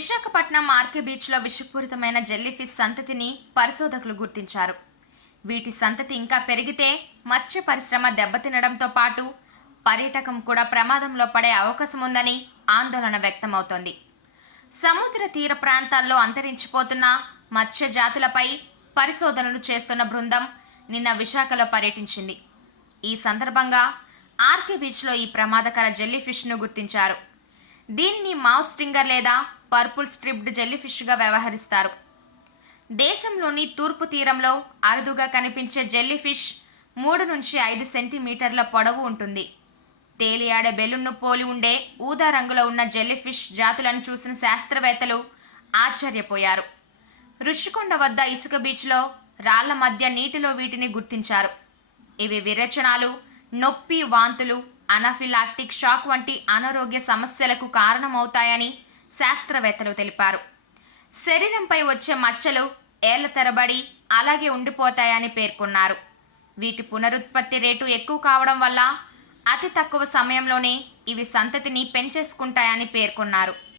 Visakhapatnam RK బీచ్లో విషపూరితమైన jellyfish సంతతిని పరిశోధకులు గుర్తించారు. వీటి సంతతి ఇంకా పెరిగితే మత్స్య పరిశ్రమ దెబ్బతినడంతో పాటు పర్యాటకం కూడా ప్రమాదంలో పడే అవకాశం ఉందని ఆందోళన వ్యక్తమవుతోంది. సముద్ర తీర ప్రాంతాల్లో అంతరించిపోతున్న మత్స్య జాతులపై పరిశోధనలు చేస్తున్న బృందం నిన్న విశాఖలో పర్యటించింది. ఈ సందర్భంగా ఆర్కే బీచ్లో ఈ ప్రమాదకర జెల్లీఫిష్ను గుర్తించారు. దీనిని మౌస్ స్టింగర్ లేదా పర్పుల్ స్ట్రిప్డ్ జెల్లీఫిష్గా వ్యవహరిస్తారు. దేశంలోని తూర్పు తీరంలో అరుదుగా కనిపించే జెల్లీఫిష్ మూడు నుంచి ఐదు సెంటీమీటర్ల పొడవు ఉంటుంది. తేలియాడే బెలూన్ను పోలి ఉండే ఊదా రంగులో ఉన్న జెల్లీఫిష్ జాతులను చూసిన శాస్త్రవేత్తలు ఆశ్చర్యపోయారు. ఋషికొండ వద్ద ఇసుక బీచ్లో రాళ్ళ మధ్య నీటిలో వీటిని గుర్తించారు. ఇవి విరేచనాలు నొప్పి వాంతులు అనఫిలాక్టిక్ షాక్ వంటి అనారోగ్య సమస్యలకు కారణమవుతాయని శాస్త్రవేత్తలు తెలిపారు. శరీరంపై వచ్చే మచ్చలు ఏళ్ళ తరబడి అలాగే ఉండిపోతాయని పేర్కొన్నారు. వీటి పునరుత్పత్తి రేటు ఎక్కువ కావడం వల్ల అతి తక్కువ సమయంలోనే ఇవి సంతతిని పెంచేసుకుంటాయని పేర్కొన్నారు.